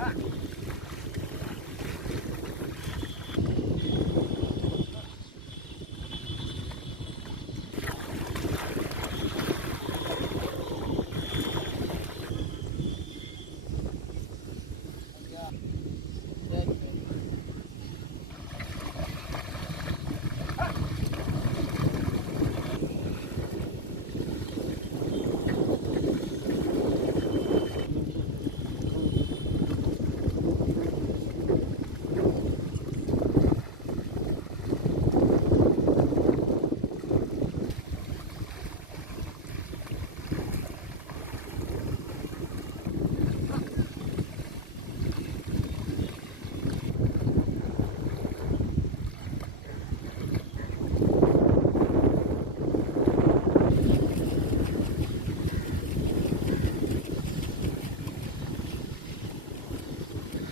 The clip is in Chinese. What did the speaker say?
你看